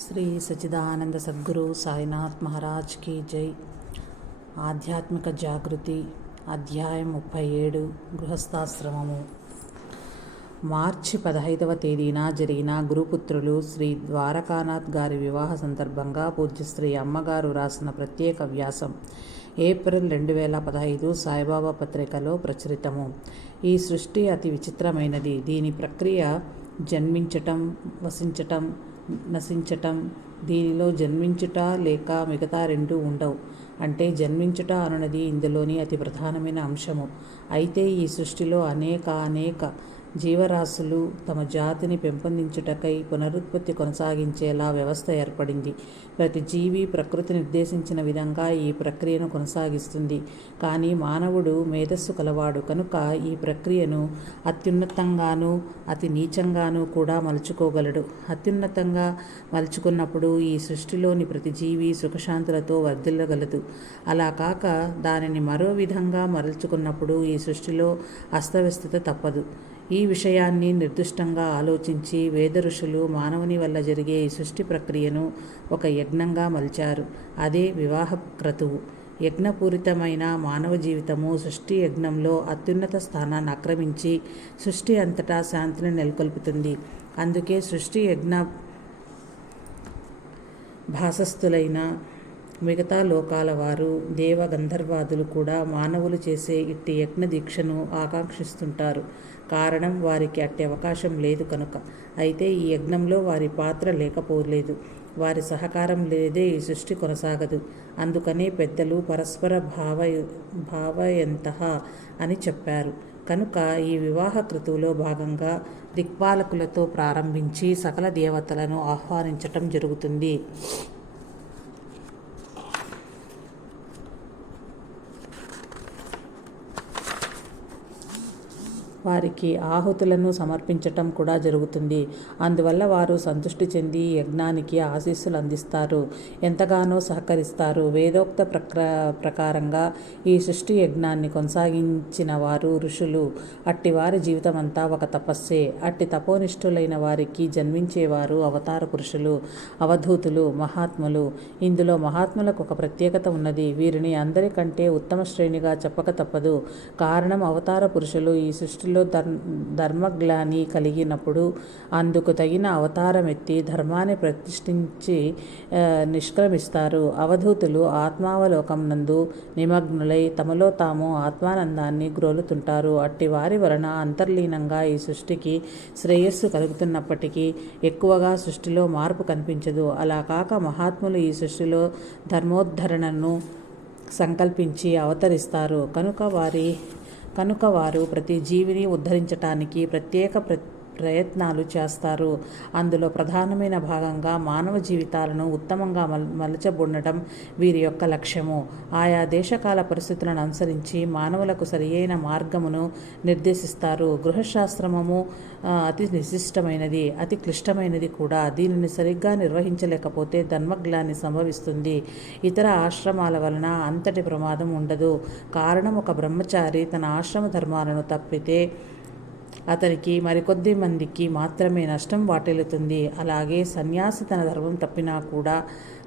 శ్రీ సచిదానంద సద్గురు సాయినాథ్ మహారాజ్ కీ జై. ఆధ్యాత్మిక జాగృతి అధ్యాయం ముప్పై ఏడు గృహస్థాశ్రమము. మార్చి పదహైదవ తేదీన జరిగిన గురుపుత్రులు శ్రీ ద్వారకానాథ్ గారి వివాహ సందర్భంగా పూజ్యశ్రీ అమ్మగారు రాసిన ప్రత్యేక వ్యాసం ఏప్రిల్ రెండు వేల పదహైదు సాయిబాబా పత్రికలో ప్రచురితము. ఈ సృష్టి అతి విచిత్రమైనది. దీని ప్రక్రియ జన్మించటం వసించటం నశించటం దీనిలో జన్మించుట లేక మిగతా రెండు ఉండవు. అంటే జన్మించుట అనున్నది ఇందులోని అతి ప్రధానమైన అంశము. అయితే ఈ సృష్టిలో అనేక అనేక జీవరాశులు తమ జాతిని పెంపొందించుటకై పునరుత్పత్తి కొనసాగించేలా వ్యవస్థ ఏర్పడింది. ప్రతి జీవి ప్రకృతి నిర్దేశించిన విధంగా ఈ ప్రక్రియను కొనసాగిస్తుంది. కానీ మానవుడు మేధస్సు కలవాడు కనుక ఈ ప్రక్రియను అత్యున్నతంగాను అతి నీచంగాను కూడా మలుచుకోగలడు. అత్యున్నతంగా మలుచుకున్నప్పుడు ఈ సృష్టిలోని ప్రతి జీవి సుఖశాంతులతో వర్ధిల్లగలదు. అలా కాక దానిని మరో విధంగా మరల్చుకున్నప్పుడు ఈ సృష్టిలో అస్తవ్యస్తత తప్పదు. ఈ విషయాన్ని నిర్దిష్టంగా ఆలోచించి వేద ఋషులు మానవుని వల్ల జరిగే ఈ సృష్టి ప్రక్రియను ఒక యజ్ఞంగా మలిచారు. అదే వివాహ క్రతువు యజ్ఞపూరితమైన మానవ జీవితము సృష్టి యజ్ఞంలో అత్యున్నత స్థానాన్ని ఆక్రమించి సృష్టి అంతటా శాంతిని నెలకొల్పుతుంది. అందుకే సృష్టి యజ్ఞ భాసస్థులైన మిగతా లోకాల వారు దేవ గంధర్వాదులు కూడా మానవులు చేసే ఇట్టి యజ్ఞ దీక్షను ఆకాంక్షిస్తుంటారు. కారణం వారికి అట్టి అవకాశం లేదు కనుక. అయితే ఈ యజ్ఞంలో వారి పాత్ర లేకపోలేదు. వారి సహకారం లేదే ఈ సృష్టి కొనసాగదు. అందుకనే పెద్దలు పరస్పర భావ భావయంత అని చెప్పారు. కనుక ఈ వివాహ కృతువులో భాగంగా దిక్పాలకులతో ప్రారంభించి సకల దేవతలను ఆహ్వానించటం జరుగుతుంది. వారికి ఆహుతులను సమర్పించటం కూడా జరుగుతుంది. అందువల్ల వారు సంతృష్టి చెంది యజ్ఞానికి ఆశీస్సులు అందిస్తారు. ఎంతగానో సహకరిస్తారు. వేదోక్త ప్రక్ర ప్రకారంగా ఈ సృష్టి యజ్ఞాన్ని కొనసాగించిన వారు ఋషులు. అట్టి వారి జీవితం అంతా ఒక తపస్సే. అట్టి తపోనిష్ఠులైన వారికి జన్మించేవారు అవతార పురుషులు అవధూతులు మహాత్ములు. ఇందులో మహాత్ములకు ఒక ప్రత్యేకత ఉన్నది. వీరిని అందరికంటే ఉత్తమ శ్రేణిగా చెప్పక తప్పదు. కారణం అవతార పురుషులు ఈ సృష్టిలో సృష్టిలో ధర్ ధర్మగ్లాని కలిగినప్పుడు అందుకు తగిన అవతారం ఎత్తి ధర్మాన్ని ప్రతిష్ఠించి నిష్క్రమిస్తారు. అవధూతులు ఆత్మావలోకం నందు నిమగ్నులై తమలో తాము ఆత్మానందాన్ని గ్రోలుతుంటారు. అట్టి వారి వలన అంతర్లీనంగా ఈ సృష్టికి శ్రేయస్సు కలుగుతున్నప్పటికీ ఎక్కువగా సృష్టిలో మార్పు కనిపించదు. అలా కాక మహాత్ములు ఈ సృష్టిలో ధర్మోద్ధరణను సంకల్పించి అవతరిస్తారు. కనుక వారి కనుక వారు ప్రతి జీవిని ఉద్ధరించటానికి ప్రత్యేక ప్ర ప్రయత్నాలు చేస్తారు. అందులో ప్రధానమైన భాగంగా మానవ జీవితాలను ఉత్తమంగా మల్ మలచబొండటం వీరి యొక్క లక్ష్యము. ఆయా దేశకాల పరిస్థితులను అనుసరించి మానవులకు సరియైన మార్గమును నిర్దేశిస్తారు. గృహశాస్త్రమము అతి విశిష్టమైనది అతి క్లిష్టమైనది కూడా దీనిని సరిగ్గా నిర్వహించలేకపోతే ధర్మగ్లాన్ని సంభవిస్తుంది. ఇతర ఆశ్రమాల వలన అంతటి ప్రమాదం ఉండదు. కారణం ఒక బ్రహ్మచారి తన ఆశ్రమ ధర్మాలను తప్పితే అతనికి మరికొద్ది మందికి మాత్రమే నష్టం వాటిల్లుతుంది. అలాగే సన్యాసి తన ధర్మం తప్పినా కూడా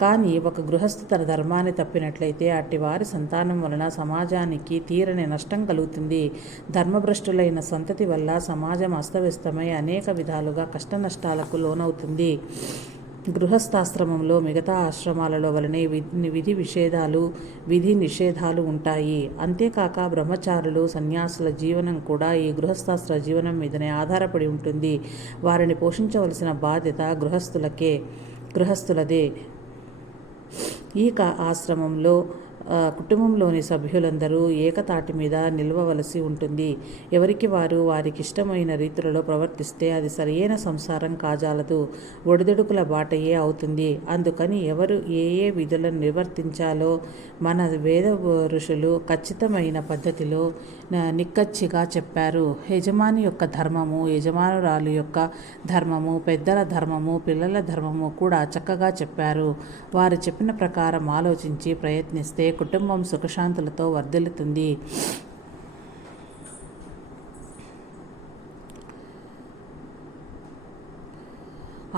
కానీ ఒక గృహస్థు తన ధర్మాన్ని తప్పినట్లయితే అట్టి వారి సంతానం వలన సమాజానికి తీరని నష్టం కలుగుతుంది. ధర్మభ్రష్టులైన సంతతి వల్ల సమాజం అస్తవ్యస్తమై అనేక విధాలుగా కష్ట నష్టాలకు లోనవుతుంది. గృహస్థాశ్రమంలో మిగతా ఆశ్రమాలలో వలనే విధి విషేధాలు విధి నిషేధాలు ఉంటాయి. అంతేకాక బ్రహ్మచారులు సన్యాసుల జీవనం కూడా ఈ గృహస్థాశ్ర జీవనం మీదనే ఆధారపడి ఉంటుంది. వారిని పోషించవలసిన బాధ్యత గృహస్థులకే గృహస్థులదే. ఈ ఆశ్రమంలో కుటుంబంలోని సభ్యులందరూ ఏకతాటి మీద నిలవవలసి ఉంటుంది. ఎవరికి వారు వారికి ఇష్టమైన రీతులలో ప్రవర్తిస్తే అది సరియైన సంసారం కాజాలదు. ఒడిదొడుకుల బాటయే అవుతుంది. అందుకని ఎవరు ఏ ఏ విధులను నిర్వర్తించాలో మన వేద ఋషులు ఖచ్చితమైన పద్ధతిలో నిక్కచ్చిగా చెప్పారు. యజమాని యొక్క ధర్మము యజమానురాలు యొక్క ధర్మము పెద్దల ధర్మము పిల్లల ధర్మము కూడా చక్కగా చెప్పారు. వారు చెప్పిన ప్రకారం ఆలోచించి ప్రయత్నిస్తే కుటుంబం సుఖశాంతులతో వర్ధిల్లుతుంది.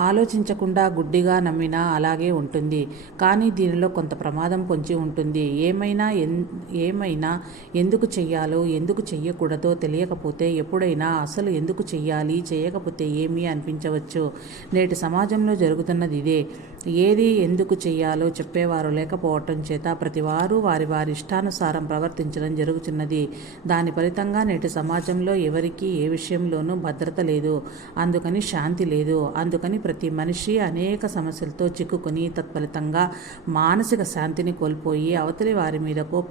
ఆలోచించకుండా గుడ్డిగా నమ్మినా అలాగే ఉంటుంది. కానీ దీనిలో కొంత ప్రమాదం పొంచి ఉంటుంది. ఏమైనా ఎన్ ఏమైనా ఎందుకు చెయ్యాలో ఎందుకు చెయ్యకూడదో తెలియకపోతే ఎప్పుడైనా అసలు ఎందుకు చెయ్యాలి చేయకపోతే ఏమి అనిపించవచ్చు? నేటి సమాజంలో జరుగుతున్నది ఇదే. ఏది ఎందుకు చేయాలో చెప్పేవారు లేకపోవటం చేత ప్రతివారు వారి వారి ఇష్టానుసారం ప్రవర్తించడం జరుగుతున్నది. దాని ఫలితంగా నేటి సమాజంలో ఎవరికీ ఏ విషయంలోనూ భద్రత లేదు. అందుకని శాంతి లేదు. అందుకని ప్రతి మనిషి అనేక సమస్యలతో చిక్కుకొని తత్ఫలితంగా మానసిక శాంతిని కోల్పోయి అవతలి వారి మీద కో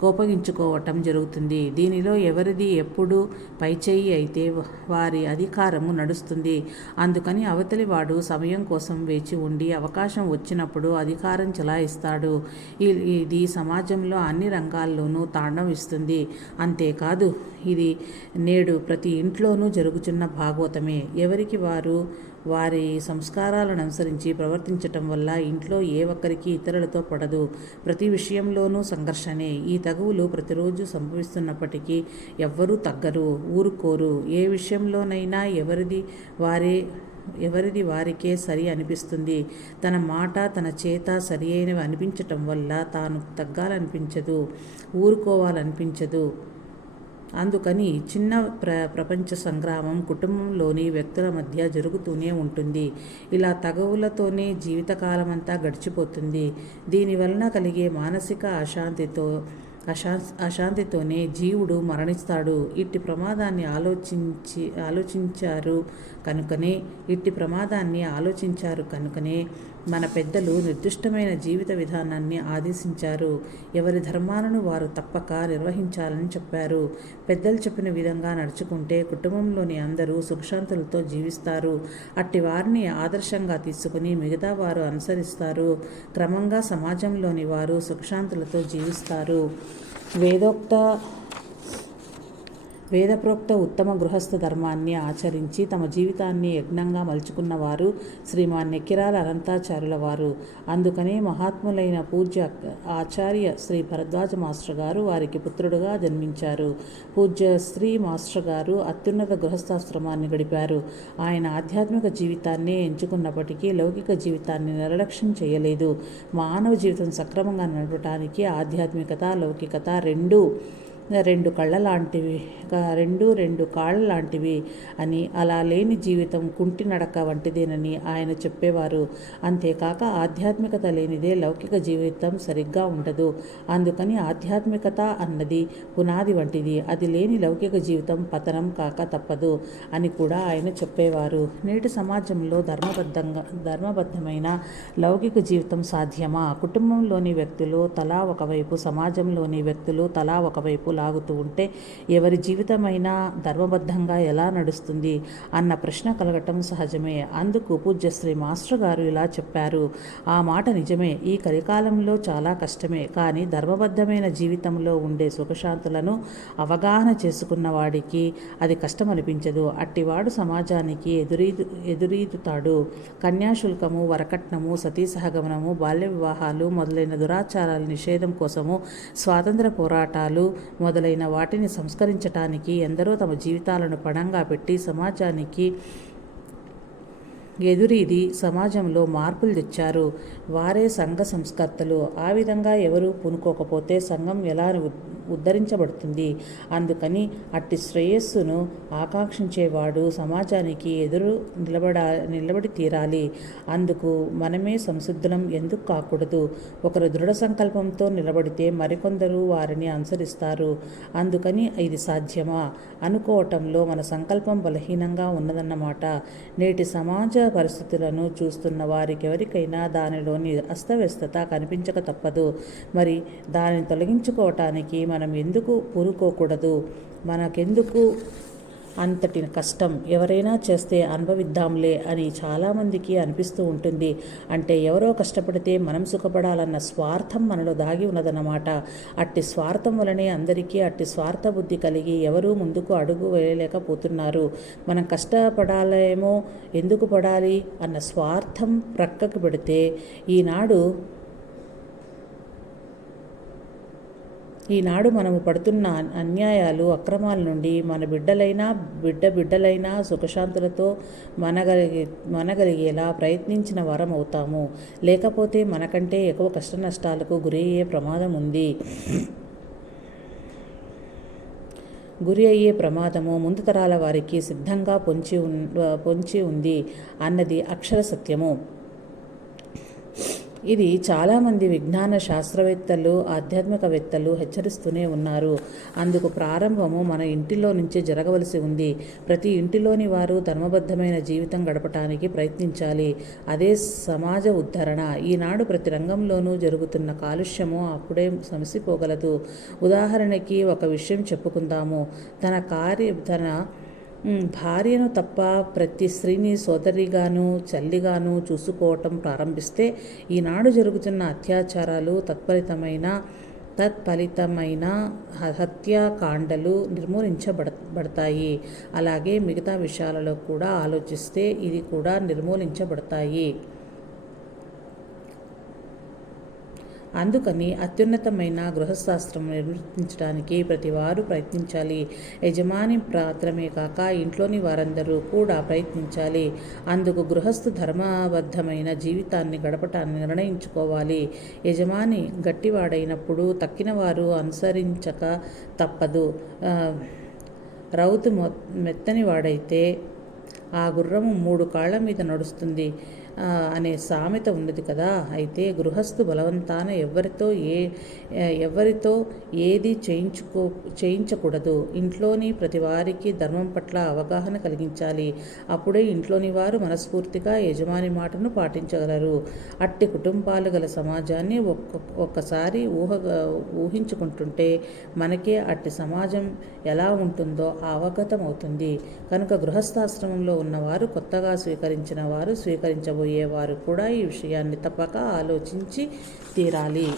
కోపగించుకోవటం జరుగుతుంది. దీనిలో ఎవరిది ఎప్పుడు పైచేయి అయితే వారి అధికారము నడుస్తుంది. అందుకని అవతలి వాడు సమయం కోసం వేచి ఉండి అవకాశం వచ్చినప్పుడు అధికారం చెలాయిస్తాడు. ఈ- ఇది సమాజంలో అన్ని రంగాల్లోనూ తాండవిస్తుంది అంతేకాదు ఇది నేడు ప్రతి ఇంట్లోనూ జరుగుతున్న భాగవతమే. ఎవరికి వారు వారి సంస్కారాలను అనుసరించి ప్రవర్తించటం వల్ల ఇంట్లో ఏ ఒక్కరికి ఇతరులతో పడదు. ప్రతి విషయంలోనూ సంఘర్షణే. ఈ తగువులు ప్రతిరోజు సంభవిస్తున్నప్పటికీ ఎవ్వరూ తగ్గరు ఊరుకోరు. ఏ విషయంలోనైనా ఎవరిది వారే ఎవరిది వారికే సరి అనిపిస్తుంది. తన మాట తన చేత సరి అయినవి అనిపించటం వల్ల తాను తగ్గాలనిపించదు ఊరుకోవాలనిపించదు. అందుకని చిన్న ప్ర ప్రపంచ సంగ్రామం కుటుంబంలోని వ్యక్తుల మధ్య జరుగుతూనే ఉంటుంది. ఇలా తగవులతోనే జీవితకాలమంతా గడిచిపోతుంది. దీనివలన కలిగే మానసిక అశాంతితో అశా అశాంతితోనే జీవుడు మరణిస్తాడు. ఇట్టి ప్రమాదాన్ని ఆలోచించి ఆలోచించారు కనుకనే ఇట్టి ప్రమాదాన్ని ఆలోచించారు కనుకనే మన పెద్దలు నిర్దిష్టమైన జీవిత విధానాన్ని ఆదేశించారు. ఎవరి ధర్మాలను వారు తప్పక నిర్వహించాలని చెప్పారు. పెద్దలు చెప్పిన విధంగా నడుచుకుంటే కుటుంబంలోని అందరూ సుఖశాంతులతో జీవిస్తారు. అట్టి వారిని ఆదర్శంగా తీసుకుని మిగతా వారు అనుసరిస్తారు. క్రమంగా సమాజంలోని వారు సుఖశాంతులతో జీవిస్తారు. వేదోక్త వేదప్రోక్త ఉత్తమ గృహస్థ ధర్మాన్ని ఆచరించి తమ జీవితాన్ని యజ్ఞంగా మలుచుకున్నవారు శ్రీమాన్ నెక్కిరాల అనంతాచార్యుల వారు. అందుకనే మహాత్ములైన పూజ్య ఆచార్య శ్రీ భరద్వాజ మాస్టర్ గారు వారికి పుత్రుడుగా జన్మించారు. పూజ్య శ్రీ మాస్టర్ గారు అత్యున్నత గృహస్థాశ్రమాన్ని గడిపారు. ఆయన ఆధ్యాత్మిక జీవితాన్నే ఎంచుకున్నప్పటికీ లౌకిక జీవితాన్ని నిర్లక్ష్యం చేయలేదు. మానవ జీవితం సక్రమంగా నడపడానికి ఆధ్యాత్మికత లౌకికత రెండూ రెండు కళ్ళ లాంటివి రెండు రెండు కాళ్ళ లాంటివి అని అలా లేని జీవితం కుంటి నడక వంటిదేనని ఆయన చెప్పేవారు. అంతేకాక ఆధ్యాత్మికత లేనిదే లౌకిక జీవితం సరిగ్గా ఉండదు. అందుకని ఆధ్యాత్మికత అన్నది పునాది వంటిది. అది లేని లౌకిక జీవితం పతనం కాక తప్పదు అని కూడా ఆయన చెప్పేవారు. నేటి సమాజంలో ధర్మబద్ధంగా ధర్మబద్ధమైన లౌకిక జీవితం సాధ్యమా? కుటుంబంలోని వ్యక్తులు తలా ఒకవైపు సమాజంలోని వ్యక్తులు తలా ఒకవైపు లాగుతూ ఉంటే ఎవరి జీవితమైనా ధర్మబద్ధంగా ఎలా నడుస్తుంది అన్న ప్రశ్న కలగటం సహజమే. అందుకు పూజ్యశ్రీ మాస్టర్ గారు ఇలా చెప్పారు. ఆ మాట నిజమే. ఈ కలికాలంలో చాలా కష్టమే. కానీ ధర్మబద్ధమైన జీవితంలో ఉండే సుఖశాంతులను అవగాహన చేసుకున్న వాడికి అది కష్టం అనిపించదు అట్టివాడు సమాజానికి ఎదురీదు ఎదురీదుతాడు. కన్యాశుల్కము వరకట్నము సతీ సహగమనము బాల్య వివాహాలు మొదలైన దురాచారాల నిషేధం కోసము స్వాతంత్ర పోరాటాలు మొదలైన వాటిని సంస్కరించటానికి ఎందరో తమ జీవితాలను పణంగా పెట్టి సమాజానికి ఎదురీది సమాజంలో మార్పులు తెచ్చారు. వారే సంఘ సంస్కర్తలు. ఆ విధంగా ఎవరు పూనుకోకపోతే సంఘం ఎలా ఉద్ధరించబడుతుంది. అందుకని అట్టి శ్రేయస్సును ఆకాంక్షించేవాడు సమాజానికి ఎదురు నిలబడ నిలబడి తీరాలి. అందుకు మనమే సంసిద్ధులం ఎందుకు కాకూడదు? ఒకరు దృఢ సంకల్పంతో నిలబడితే మరికొందరు వారిని అనుసరిస్తారు. అందుకని ఇది సాధ్యమా? అనుకోవటంలో మన సంకల్పం బలహీనంగా ఉన్నదన్నమాట. నేటి సమాజ పరిస్థితులను చూస్తున్న వారికెవరికైనా దానిలోని అస్తవ్యస్తత కనిపించక తప్పదు. మరి దానిని తొలగించుకోవటానికి మనం ఎందుకు పూనుకోకూడదు? మనకెందుకు అంతటి కష్టం? ఎవరైనా చేస్తే అనుభవిద్దాంలే అని చాలామందికి అనిపిస్తూ ఉంటుంది. అంటే ఎవరో కష్టపడితే మనం సుఖపడాలన్న స్వార్థం మనలో దాగి ఉన్నదన్నమాట. అట్టి స్వార్థం వలనే అందరికీ అట్టి స్వార్థ బుద్ధి కలిగి ఎవరూ ముందుకు అడుగు వేయలేకపోతున్నారు. మనం కష్టపడాలేమో ఎందుకు పడాలి అన్న స్వార్థం ప్రక్కకు పెడితే ఈనాడు ఈనాడు మనము పడుతున్న అన్యాయాలు అక్రమాల నుండి మన బిడ్డలైనా బిడ్డ బిడ్డలైనా సుఖశాంతులతో మనగలిగే మనగలిగేలా ప్రయత్నించిన వారం అవుతాము లేకపోతే మనకంటే ఎక్కువ కష్ట నష్టాలకు గురయ్యే ప్రమాదం ఉంది గురి అయ్యే ప్రమాదము ముందు తరాల వారికి సిద్ధంగా పొంచి ఉన్ పొంచి ఉంది అన్నది అక్షర సత్యము. ఇది చాలామంది విజ్ఞాన శాస్త్రవేత్తలు ఆధ్యాత్మికవేత్తలు హెచ్చరిస్తూనే ఉన్నారు. అందుకు ప్రారంభము మన ఇంటిలో నుంచే జరగవలసి ఉంది. ప్రతి ఇంటిలోని వారు ధర్మబద్ధమైన జీవితం గడపటానికి ప్రయత్నించాలి. అదే సమాజ ఉద్ధరణ. ఈనాడు ప్రతి రంగంలోనూ జరుగుతున్న కాలుష్యము అప్పుడే సమసిపోగలదు. ఉదాహరణకి ఒక విషయం చెప్పుకుందాము. తన కార్య తన భార్యను తప్ప ప్రతి స్త్రీని సోదరిగాను చల్లిగాను చూసుకోవటం ప్రారంభిస్తే ఈనాడు జరుగుతున్న అత్యాచారాలు తత్ఫలితమైన తత్ఫలితమైన హత్యాకాండలు నిర్మూలించబడ బడతాయి అలాగే మిగతా విషయాలలో కూడా ఆలోచిస్తే ఇది కూడా నిర్మూలించబడతాయి. అందుకని అత్యున్నతమైన గృహశాస్త్రం నిర్వర్తించడానికి ప్రతి వారు ప్రయత్నించాలి. యజమాని మాత్రమే కాక ఇంట్లోని వారందరూ కూడా ప్రయత్నించాలి. అందుకు గృహస్థు ధర్మబద్ధమైన జీవితాన్ని గడపటాన్ని నిర్ణయించుకోవాలి. యజమాని గట్టివాడైనప్పుడు తక్కిన వారు అనుసరించక తప్పదు. రౌతు మెత్తని వాడైతే ఆ గుర్రము మూడు కాళ్ళ మీద నడుస్తుంది. అనే సామెత ఉన్నది కదా. అయితే గృహస్థు బలవంతాన ఎవరితో ఏ ఎవరితో ఏది చేయించుకో చేయించకూడదు. ఇంట్లోని ప్రతి వారికి ధర్మం పట్ల అవగాహన కలిగించాలి. అప్పుడే ఇంట్లోని వారు మనస్ఫూర్తిగా యజమాని మాటను పాటించగలరు. అట్టి కుటుంబాలు గల సమాజాన్ని ఒక్క ఒక్కసారి ఊహ ఊహించుకుంటుంటే మనకే అట్టి సమాజం ఎలా ఉంటుందో అవగతం అవుతుంది కనుక గృహస్థాశ్రమంలో ఉన్నవారు కొత్తగా స్వీకరించిన వారు స్వీకరించబో వారు కూడా ఈ విషయాన్ని తప్పక ఆలోచించి తీరాలి.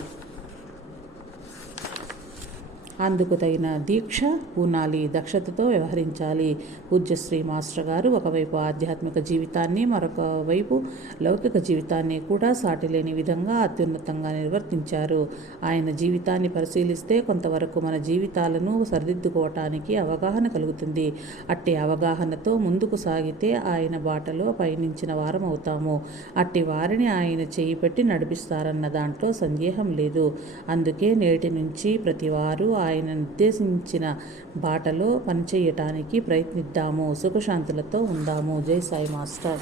అందుకు తగిన దీక్ష ఉనాలి దక్షతతో వ్యవహరించాలి. పూజ్యశ్రీ మాస్టర్ గారు ఒకవైపు ఆధ్యాత్మిక జీవితాన్ని మరొక వైపు లౌకిక జీవితాన్ని కూడా సాటిలేని విధంగా అత్యున్నతంగా నిర్వర్తించారు. ఆయన జీవితాన్ని పరిశీలిస్తే కొంతవరకు మన జీవితాలను సరిదిద్దుకోవటానికి అవగాహన కలుగుతుంది. అట్టి అవగాహనతో ముందుకు సాగితే ఆయన బాటలో పయనించిన వారం అవుతాము. అట్టి వారిని ఆయన చేయి పెట్టి నడిపిస్తారన్న దాంట్లో సందేహం లేదు. అందుకే నేటి నుంచి ప్రతివారు ఆ ఆయన నిర్దేశించిన బాటలో పనిచేయటానికి ప్రయత్నిద్దాము. సుఖశాంతులతో ఉందాము. జై సాయి మాస్టర్.